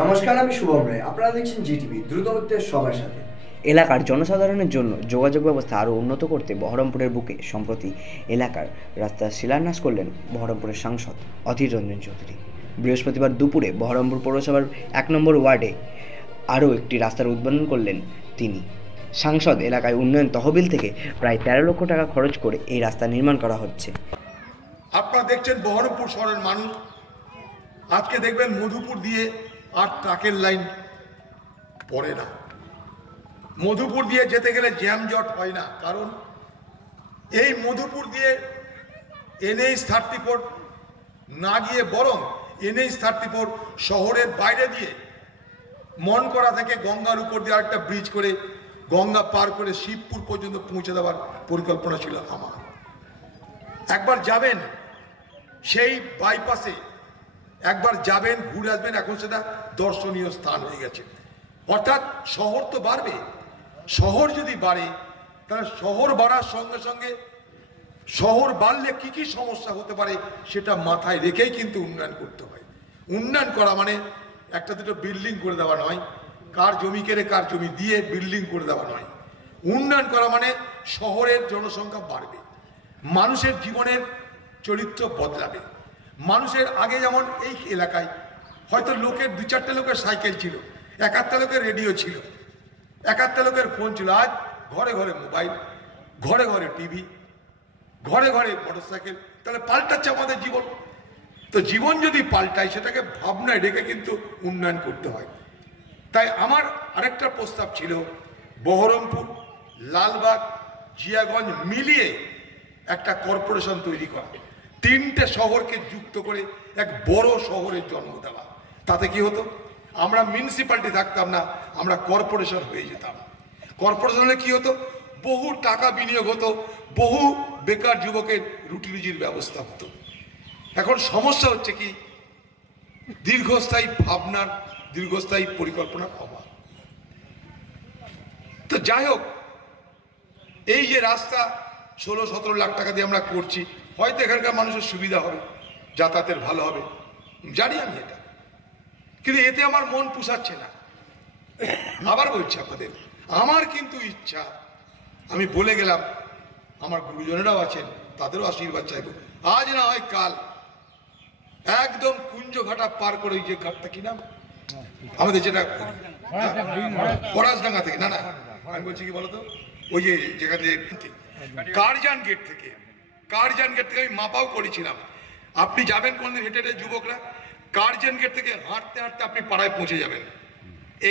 নমস্কার, আমি শুভম রায়। আপনারা দেখছেন জিটিভি, দ্রুত হচ্ছে সবার সাথে। এলাকার জনসাধারণের জন্য যোগাযোগ ব্যবস্থা আরও উন্নত করতে বহরমপুরের বুকে সম্প্রতি এলাকার রাস্তার শিলান্যাস করলেন বহরমপুরের সাংসদ অধীর রঞ্জন চৌধুরী। বৃহস্পতিবার দুপুরে বহরমপুর পৌরসভার ১ নম্বর ওয়ার্ডে আরও একটি রাস্তার উদ্বোধন করলেন তিনি। সাংসদ এলাকায় উন্নয়ন তহবিল থেকে প্রায় ১৩ লক্ষ টাকা খরচ করে এই রাস্তা নির্মাণ করা হচ্ছে। আপনারা দেখছেন বহরমপুর শহরের মানুষ আজকে দেখবেন মধুপুর দিয়ে আর ট্রাকের লাইন পড়ে না। মধুপুর দিয়ে যেতে গেলে জ্যামজট হয় না, কারণ এই মধুপুর দিয়ে NH-34 না গিয়ে বরং NH-34 শহরের বাইরে দিয়ে মনকড়া থেকে গঙ্গার উপর দিয়ে আরেকটা ব্রিজ করে গঙ্গা পার করে শিবপুর পর্যন্ত পৌঁছে দেওয়ার পরিকল্পনা ছিল আমার। একবার যাবেন সেই বাইপাসে, একবার যাবেন, ঘুরে আসবেন, এখন সেটা দর্শনীয় স্থান হয়ে গেছে। অর্থাৎ শহর তো বাড়বে। শহর যদি বাড়ে তাহলে শহর বাড়ার সঙ্গে সঙ্গে শহর বাড়লে কি কি সমস্যা হতে পারে সেটা মাথায় রেখেই কিন্তু উন্নয়ন করতে হয়। উন্নয়ন করা মানে একটা দুটো বিল্ডিং করে দেওয়া নয়, কার জমি কেড়ে কার জমি দিয়ে বিল্ডিং করে দেওয়া নয়। উন্নয়ন করা মানে শহরের জনসংখ্যা বাড়বে, মানুষের জীবনের চরিত্র বদলাবে। মানুষের আগে যেমন এই এলাকায় হয়তো লোকের ২-৪টে লোকের সাইকেল ছিল, ১-৮টা লোকের রেডিও ছিল, ১-৮টা লোকের ফোন ছিল। আজ ঘরে ঘরে মোবাইল, ঘরে ঘরে টিভি, ঘরে ঘরে মোটরসাইকেল। তাহলে পাল্টাচ্ছে আমাদের জীবন। তো জীবন যদি পাল্টায় সেটাকে ভাবনায় রেখে কিন্তু উন্নয়ন করতে হয়। তাই আমার আরেকটা প্রস্তাব ছিল বহরমপুর, লালবাগ, জিয়াগঞ্জ মিলিয়ে একটা কর্পোরেশন তৈরি করা, ৩টে শহরকে যুক্ত করে এক বড় শহরের জন্ম দেওয়া। তাতে কি হতো, আমরা মিউনিসিপ্যালিটি থাকতাম না, আমরা কর্পোরেশন হয়ে যেতাম। কর্পোরেশনে কি হতো, বহু টাকা বিনিয়োগ হতো, বহু বেকার যুবকের রুটি রুজির ব্যবস্থা হতো। এখন সমস্যা হচ্ছে কি, দীর্ঘস্থায়ী ভাবনার, দীর্ঘস্থায়ী পরিকল্পনার অভাব। তো যাই হোক, এই যে রাস্তা ১৬-১৭ লাখ টাকা দিয়ে আমরা করছি, হয়তো এখানকার মানুষের সুবিধা হবে, যাতায়াতের ভালো হবে, জানি আমি এটা, কিন্তু এতে আমার মন পোষাচ্ছে না। আবার বলছি আপনাদের, আমার কিন্তু ইচ্ছা, আমি বলে গেলাম, আমার গুরুজনেরাও আছেন, তাদেরও আশীর্বাদ চাইব, আজ না হয় কাল একদম কুঞ্জঘাটা পার করে, যে ঘাটটা কি নাম আমাদের, যেটা পরাশডাঙ্গা থেকে, না না আমি বলছি কি বলতো, ওই যে যেখানে কারজান গেট থেকে আমি মাপাও করেছিলাম। আপনি যাবেন কোনদিন হেঁটে হেঁটে, যুবকরা, কারজান গেট থেকে হাঁটতে হাঁটতে আপনি পাড়ায় পৌঁছে যাবেন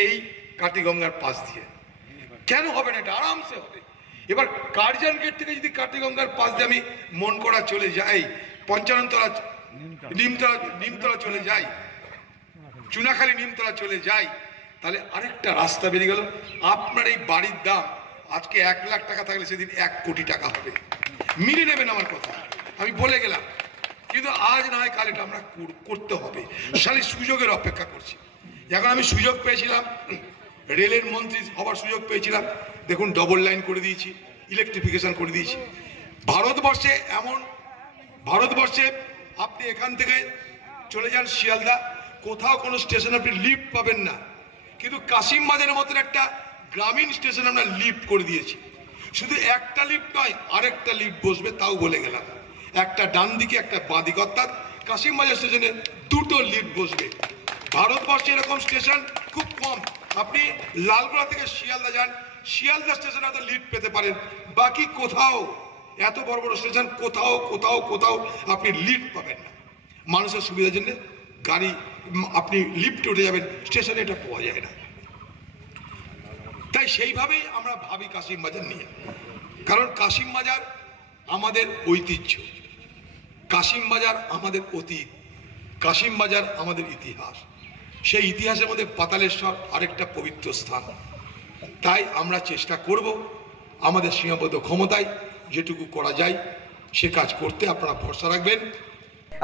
এই কাটিগঙ্গার পাশ দিয়ে। কেন হবে না, এটা আরামসে হবে। এবার কারজান গেট থেকে যদি কাটিগঙ্গার পাশ দিয়ে আমি মনকড়া চলে যাই, ৫৫তলা নিমতলা চলে যাই, চুনাখালী নিমতলা চলে যাই, তাহলে আরেকটা রাস্তা বেরিয়ে গেল। আপনার এই বাড়ির দাম আজকে ১ লাখ টাকা থাকলে সেদিন ১ কোটি টাকা হবে। মিলে নেবেন আমার কথা, আমি বলে গেলাম। কিন্তু আজ না হয় কাল এটা আমরা করতে হবে। খালি সুযোগের অপেক্ষা করছি। এখন আমি সুযোগ পেয়েছিলাম, রেলের মন্ত্রী হবার সুযোগ পেয়েছিলাম, দেখুন ডবল লাইন করে দিয়েছি, ইলেকট্রিফিকেশন করে দিয়েছি। ভারতবর্ষে আপনি এখান থেকে চলে যান শিয়ালদা, কোথাও কোনো স্টেশন আপনি লিফট পাবেন না, কিন্তু কাশিমবাজারের মতন একটা গ্রামীণ স্টেশন আমরা লিফট করে দিয়েছি। শুধু একটা লিফট নয়, আরেকটা লিফট বসবে, তাও বলে গেলাম, একটা ডান দিকে একটা বাঁ দিকে, অর্থাৎ কাশিমবাজার স্টেশনে 2টো লিফট বসবে। ভারতবর্ষে এরকম স্টেশন খুব কম। আপনি লালগোলা থেকে শিয়ালদা যান, শিয়ালদা স্টেশনে হয়তো লিফট পেতে পারেন, বাকি কোথাও এত বড় বড় স্টেশন কোথাও কোথাও কোথাও আপনি লিফট পাবেন না। মানুষের সুবিধার জন্য গাড়ি আপনি লিফটে উঠে যাবেন, স্টেশনে এটা পাওয়া যায় না। তাই সেইভাবেই আমরা ভাবি কাশিমবাজার নিয়ে, কারণ কাশিমবাজার আমাদের ঐতিহ্য, কাশিমবাজার আমাদের অতীত, কাশিমবাজার আমাদের ইতিহাস। সেই ইতিহাসের মধ্যে পাতালেশ্বর আরেকটা পবিত্র স্থান। তাই আমরা চেষ্টা করব আমাদের সীমাবদ্ধ ক্ষমতায় যেটুকু করা যায় সে কাজ করতে। আপনারা ভরসা রাখবেন।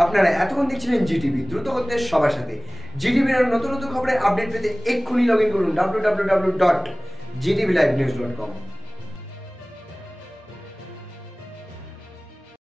আপনারা এতক্ষণ দেখছিলেন জিটিভি, দ্রুত হচ্ছে সবার সাথে। জিটিভির নতুন নতুন খবরের আপডেট পেতে এক্ষুনি লগ ইন করুন www.gtvlivenews.com।